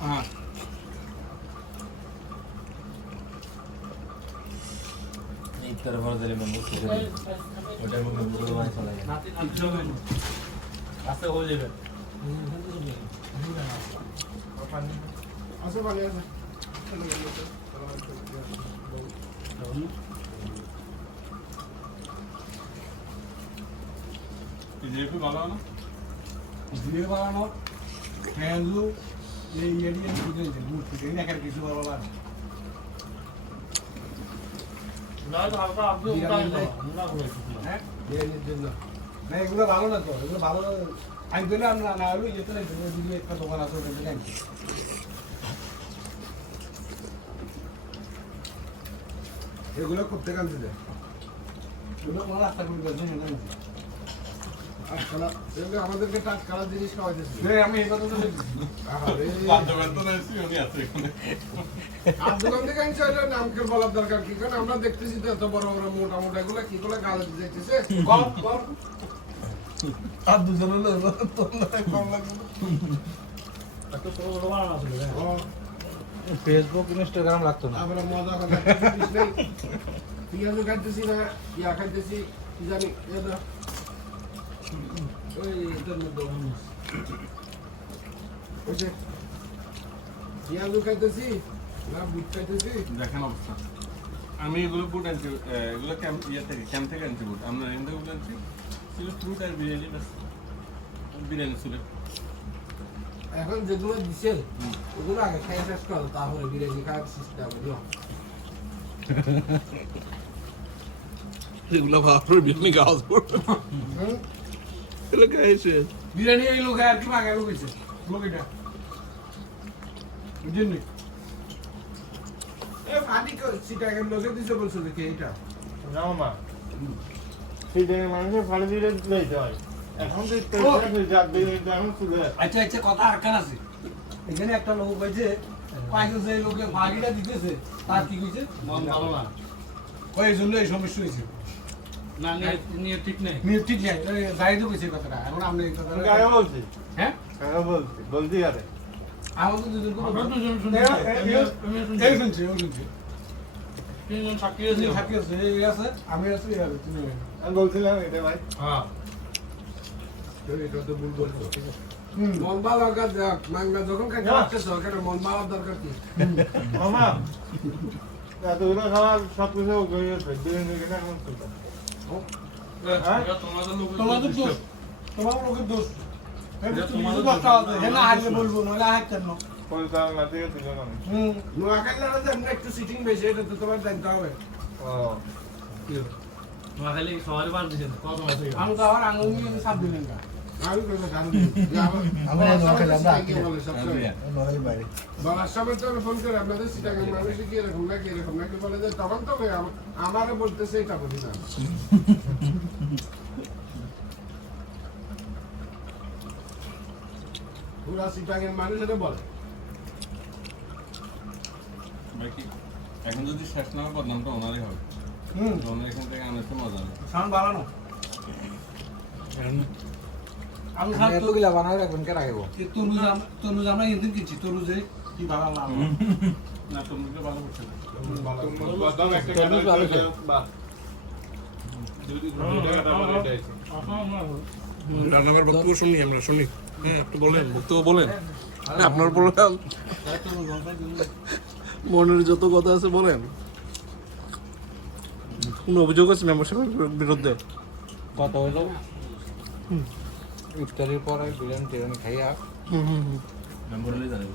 হ্যাঁ ইফতারের পরে দিলে মেম্বার খেতে দিই ওটার মধ্যে বুড়ো মাছ চলে যায় আস্তে হয়ে যাবে আসো পানি আছে জিলিপি ভালো না জিলিপি বানানো খেয়ালু এই এরিয়া থেকে মুখ থেকে দেখার কিছু ভালো লাগে না তো হালকা আপনি উঠাই দাও আমরা করেছি হ্যাঁ বিরিয়ানির জন্য না এগুলো ভালো না তো এগুলো ভালো আমি দিলে আমরা না হলো ইয়ে তো দিদি একটা দোকান আছে ওটা দিলে এগুলো করতে কানতে যায় এগুলো কোনো রাস্তা করে বলছে না আর খালা এগুলো আমাদেরকে টাটকা জিনিস খাওয়াইতেছে আমি এই কথা তো দেখছি আরে দোকান তো রয়েছে উনি আছে এখানে আর দোকান থেকে আনছে এটা নামকে বলার দরকার কি কারণ আমরা দেখতেছি তো এত বড় বড় মোটা মোটা এগুলো কি করে গাল দিতেছে কম কম আর দুজন হলো তোর কম লাগবে এত ছোট ছোট বানানো আছে ফেসবুক ইনস্টাগ্রাম লাগতো না আমরা মজা কথা কিছু নেই পিঁয়াজও খাইতেছি না ইয়া খাইতেছি কি জানি এটা ওই এটার মধ্যে ওইছে পিঁয়াজও খাইতেছি না বুট খাইতেছি দেখেন অবস্থা আমি এগুলো বুট আনছি এগুলো ক্যাম্প ক্যাম্প থেকে আনছি বুট আমরা এখান থেকে বুট আনছি ছিল ফ্রুট আর বিরিয়ানি বাস বিরিয়ানি ছিল এখন যেগুলো দিছে ওগুলো আগে খাই শেষ করো তারপরে বিরিয়ানি খাওয়ার সিস্টেম বুঝলো এগুলো ভাবলে বিরিয়ানি খাওয়া পড়বে এগুলো খাইছে বিরিয়ানি এই লোক আর কি মাগে লোক হইছে লোক এটা বুঝলি এ ফানি সিটাগের লোকে দিছে বলছো যে এইটা জানো না সেদিন মানুষের ফাড়ি দিলে লইতে হয় এখন তো যাক দিয়ে এখন চলে আচ্ছা আচ্ছা কথা আর কেন আছে এখানে একটা লোক কইছে পাইছে যে লোকে ভাগিটা দিতেছে তার কি কইছে মন ভালো না ওই এই জন্য এই সমস্যা হয়েছে না নিয়ে ঠিক নেই নিয়ে ঠিক নাই যাই তো কইছে কথাটা এখন আমরা এই কাকে কথাটা বলছি হ্যাঁ কাকে বলছি বলছি আরে আমাদের দুজন আমরা দুজন শুনছি এই শুনছি ও শুনছি তিনজন সাক্ষী তুই আছে থাকি আছে এই আছে আমি আছি এই আছে তুমি আমি বলছিলাম এটা ভাই হ্যাঁ এটা তো ভুল বলছো মন ভালো কাজ মাংনা যখন খাইতে পারছে সরকার মন ভালো দরকার কি মামা এতগুলো খাবার সব কিছু গড়িয়েছে বিরিয়ানি কেনা এখন চলছে তোমাদের দোষ তোমার লোকের দোষ তোমাদের দোষ আছে হেনা হারিয়ে বলবো নইলে হাইতেন না পরিচালনা থেকে দুজন আমি নোয়াখালীরা যে আমরা একটু সিটিং বেশি এটা তো তোমার জানতে হবে ও নোয়াখালী সবারই বান দিয়েছেন কত মাস হয়ে গেল? আমি তো আমার আঙুল নিয়ে সাপ দিলেন না আমি কোনো জানি না আমরা নোয়াখালী আমরা বাবার সময় তো ফোন করে আপনাদের সিটাকে মানুষ কি এরকম নাকি বলে যে তখন তো আমারও বলতেছে এটা বলি না পুরা সিটাকের মানুষ এটা বলে এখন যদি শেষ না হয় বদনামটা ওনারই হবে ওনার এখান থেকে আনার তো মজা নেই সাউন্ড বাড়ানো আমি আপনি এতগুলা বানাই রাখবেন কে রাখবো তরমুজ আমরা এদিন কিনছি তরমুজে কি ভালো লাভ না তরমুজটা ভালো করছে না রান্নাবার বক্তব্য শুনি আমরা শুনি হ্যাঁ একটু বলেন বক্তব্য বলেন আপনার প্রোগ্রাম মনের যত কথা আছে বলেন কোনো অভিযোগ আছে মেম্বারশিপের বিরুদ্ধে কত হলো ইফতারির পরে বিরিয়ানি টিরিয়ানি খাইয়া মেম্বার হলে জানেন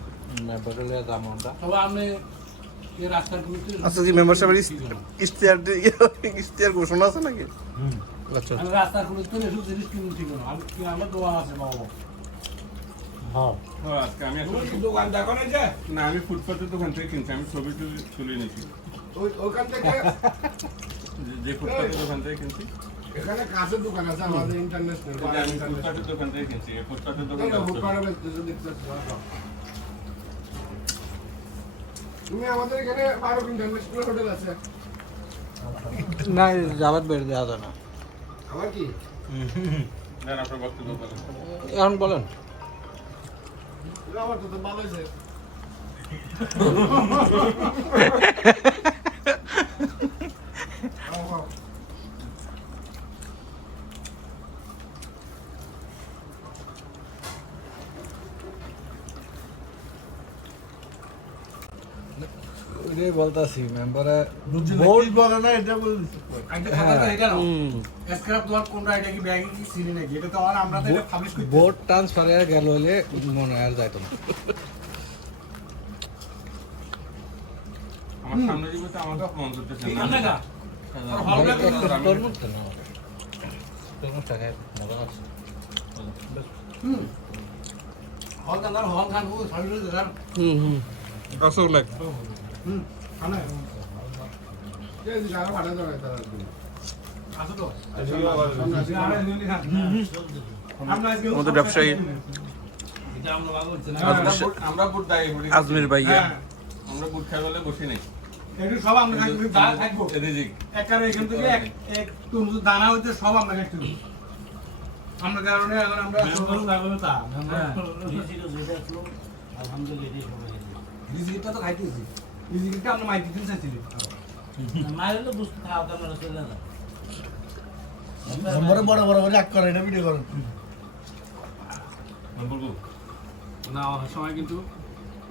বদলে দাম আমরা তবে আমি এই রাস্তার গুলোতে আচ্ছা কি মেম্বারশিপের ইশতেহার ঘোষণা আছে নাকি আচ্ছা আমি রাস্তার গুলোতে এসব জিনিস কিনুন ঠিক না আমি আমার দোকান আছে বাবা হ্যাঁ আজকে আমি আসলে দোকান দেখো না যে না আমি ফুটপাতের দোকান থেকে কিনছি আমি ছবি তুলে নিয়েছি ওইখান থেকে যে ফুটপাতের দোকান থেকে কিনছি এখানে কাছের দোকান আছে আমাদের ইন্টারন্যাশনাল আমি ফুটপাতের দোকান থেকে কিনছি এই ফুটপাতের দোকান তুমি আমাদের এখানে ফারুক ইন্টারন্যাশনাল হোটেল আছে না যাবার বের দেওয়া যায় না আমার কি আপনার বক্তব্য বলেন এখন বলেন আমার তো ভালো হয়েছে ওইটাই বলতাছি মেম্বারে ভোট বলে না এটা বলছি ভোট ট্রান্সফার হয়ে গেল হলে মনে হয় আর যাইতো না আমার সামনে দিকে তো আমাকে মন করতেছে না তরমুজ তো না তরমুজ টাকায় মজা আছে রসগোল্লা আমাদের ব্যবসায়ী আমরা বুট দাই আজমির ভাইয়া আমরা বুট খাই বলে বসি নাই সব আমরা থাকবো রিজিক এখান থেকে এক তরমুজ দানা হইতে সব আমরা খাইতে আমরা কারণে এখন আমরা রিজিকটা তো খাইতেছি রিজিকটা আমরা মাইতে দিন চাইছিলি বড় বড় করে রাগ করে এটা ভিডিও করেন না অনেক সময় কিন্তু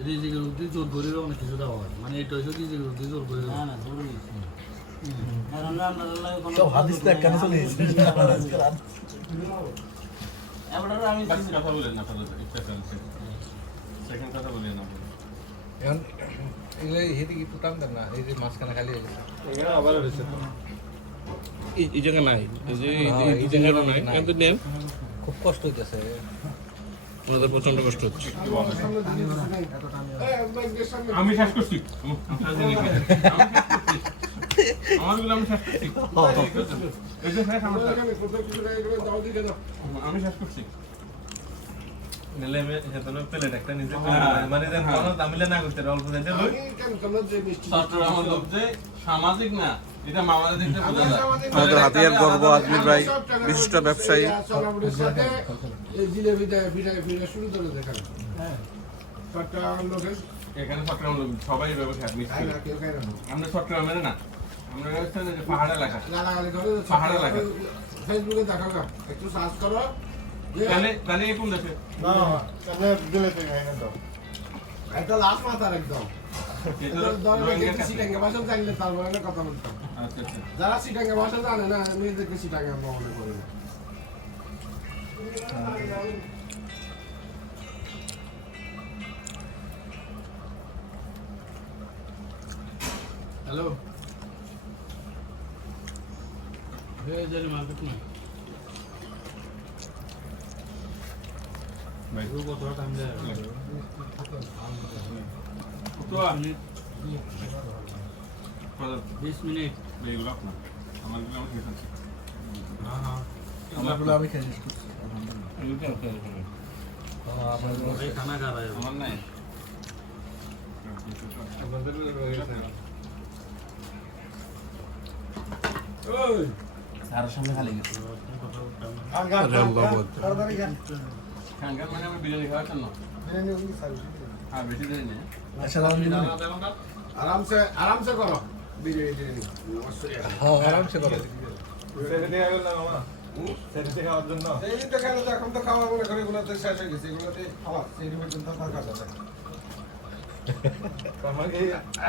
রিজিকের উদ্দি জোর করে অনেক কিছু দেওয়া হয় মানে এটা হচ্ছে রিজিকের উদ্দি জোর করে দেওয়া সব হাদিস দেখ কেন চলে বাস কথা বলেন না তাহলে ইচ্ছা চলছে সেকেন্ড কথা বলেন না এখন এগুলো হেদিকে একটু টান দেন না এই যে মাঝখানে খালি হয়ে গেছে এখানে আবার রয়েছে এই জায়গা নাই এই যে হ্যাঁ, এই জায়গাটা নাই নাই। কিন্তু নেন খুব কষ্ট হইতেছে আমাদের প্রচন্ড কষ্ট হচ্ছে আমি শেষ করছি আমারগুলো আমি শেষ করছি এই যে শেষ আমার আমি শেষ করছি প্লেট একটা নিজে মানে দামিলে না করতে অল্প দিতে চট্টগ্রামের লোক যে সামাজিক না এটা মামাদের দিকটা বোঝা যায় আমাদের হাতিয়ার গর্ব আজমির ভাই বিশিষ্ট ব্যবসায়ী শুরু করে দেখান চট্টগ্রাম লোকের এখানে চট্টগ্রাম লোক সবাই এভাবে খায় মিষ্টি খাই না কেউ খাই না আমরা চট্টগ্রামের না আমরা হচ্ছে যে পাহাড় এলাকা গালাগালি করে পাহাড় এলাকা। ফেসবুকে দেখা গা একটু সার্চ করো যে তাহলে কোন দেশে না তাহলে দিলে তো খাই না তো এটা লাস্ট মাথার একদম এটা দরকার সিটাঙ্গে ভাষা জানলে তার মানে কথা বলতাম আচ্ছা আচ্ছা যারা সিটাঙ্গে ভাষা জানে না নিজেদেরকে সিটাঙ্গে আমরা মনে করি না হ্যালো মার্কেট না ভাই কতটা টাইম দেয় তো আপনি 20 মিনিট এইগুলো আপনার আমারগুলো আমি খেয়ে থাকছি আমারগুলো আমি খেয়ে নিচ্ছি এই খানা খা রहा है আমার নাই সারা সামনে খালি গেছে খাঙ্গার মানে আমি বিরিয়ানি খাওয়ার জন্য হ্যাঁ বেশি দেরি নেই আরামসে করো বিরিয়ানি হ্যাঁ আরামসে করো সেটা দিয়ে গেল না মামা সেটা দিয়ে খাওয়ার জন্য এই তো কেন তো এখন তো খাওয়া মনে করে এগুলোতে শেষ হয়ে গেছে এগুলোতে খাওয়া সেই পর্যন্ত থাকা যাবে আমাকে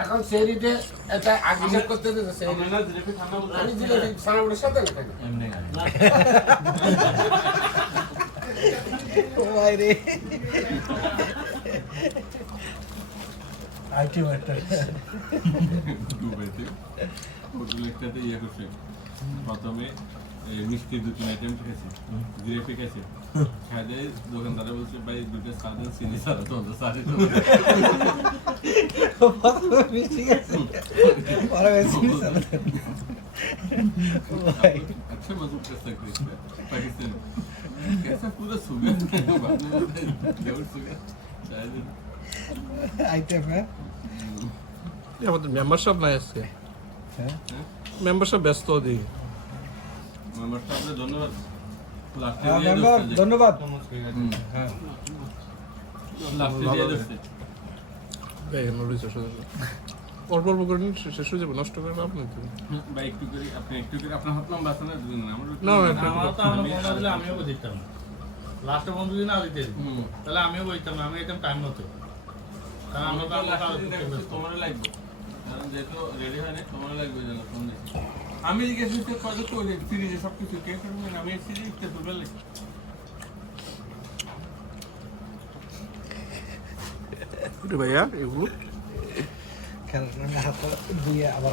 এখন সেরিতে এটা আগে হিসাব করতে দিতে সেরি আমরা না জিলিপি ঠান্ডা বলতে আমি জিলেবি সানাবুড়ের সাথে না থাকি এমনি খালি ভাই রে আইটেম একটা দুবাইতে হোটেল একটাতে ইয়ে করছে প্রথমে মিষ্টি দু তিন আইটেম খেয়েছে জিলিপি খেয়েছে খাইতে দোকানদারে বলছে ভাই দুটো সাদা চিনি সাদা তোমাদের সাড়ে ঠিক আছে পরে বেশি ভাই अच्छा मजबूत कर सकते हैं पाकिस्तान कैसा पूरा सुगर देवर सुगर शायद আইটেম হ্যাঁ আমাদের মেম্বারশিপ নাই আজকে হ্যাঁ মেম্বারশিপ ব্যস্ত দিই मेंबर्स आपने धन्यवाद लास्ट মেম্বার ধন্যবাদ হ্যাঁ লাস্টে দিয়ে দিচ্ছে এই নুডলস অল্প অল্প করে নিন শেষ হয়ে যাবে নষ্ট করে লাভ নেই তো। ভাই একটু করে আপনি একটু করে আপনার হাত লম্বা আছে না দুদিন আমার না আমার তো আমরা বন্ধ দিলে আমিও দিতাম না লাস্টে বন্ধ যদি না দিতে তাহলে আমিও বইতাম না আমি একদম টাইম মতো কারণ আমরা তো আমরা কাজ করতে ব্যস্ত। তোমার লাগবে কারণ যেহেতু রেডি হয় না তোমার লাগবে যেন ফোন দিচ্ছি আমি জিজ্ঞেস করতে কত তো ফ্রিজে সব কিছু কে করবেন আমি ফ্রিজে দিতে পারলে ভাইয়া এগুলো দিয়ে আবার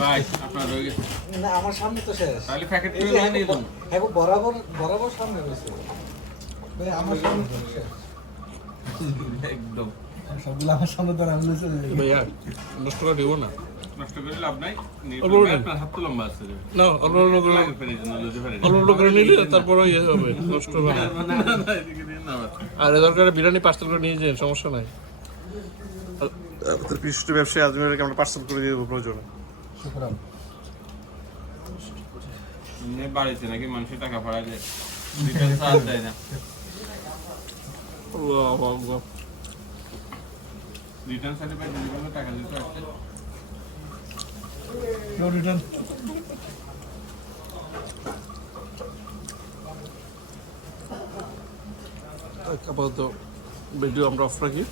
ভাই আপনার রয়ে গেছে না আমার সামনে তো শেষ তাহলে প্যাকেট করে নিয়ে নিয়ে যাবো এখন বরাবর বরাবর সামনে রয়েছে ভাই আমার সামনে তো শেষ একদম সবগুলো আমার সামনে তো আমি চলে যাই ভাইয়া নষ্ট করে দেবো না নষ্ট করে লাভ নাই অল্প করে নিন। আপনার হাত তো লম্বা আছে না অল্প অল্প করে লাগবে ফেলে জন্য লুজে ফেলে অল্প অল্প করে নিলে তারপরে ইয়ে হবে নষ্ট হবে না। না না এদিকে দিন না বাস আর এ দরকার বিরিয়ানি পার্সেল করে নিয়ে যান সমস্যা নাই আমাদের বিশিষ্ট ব্যবসায়ী আজমিরকে আমরা পার্সেল করে দিয়ে দেবো প্রয়োজনে শুকরাম এমনি বাড়িতে নাকি মানুষের টাকা ভাড়া দেয় রিটার্ন চার্জ দেয় না আল্লাহু আকবার রিটার্ন সার্টিফিকেট দিলে টাকা দিতে আসছে রিটার্ন আপাতত ভিডিও আমরা অফ রাখি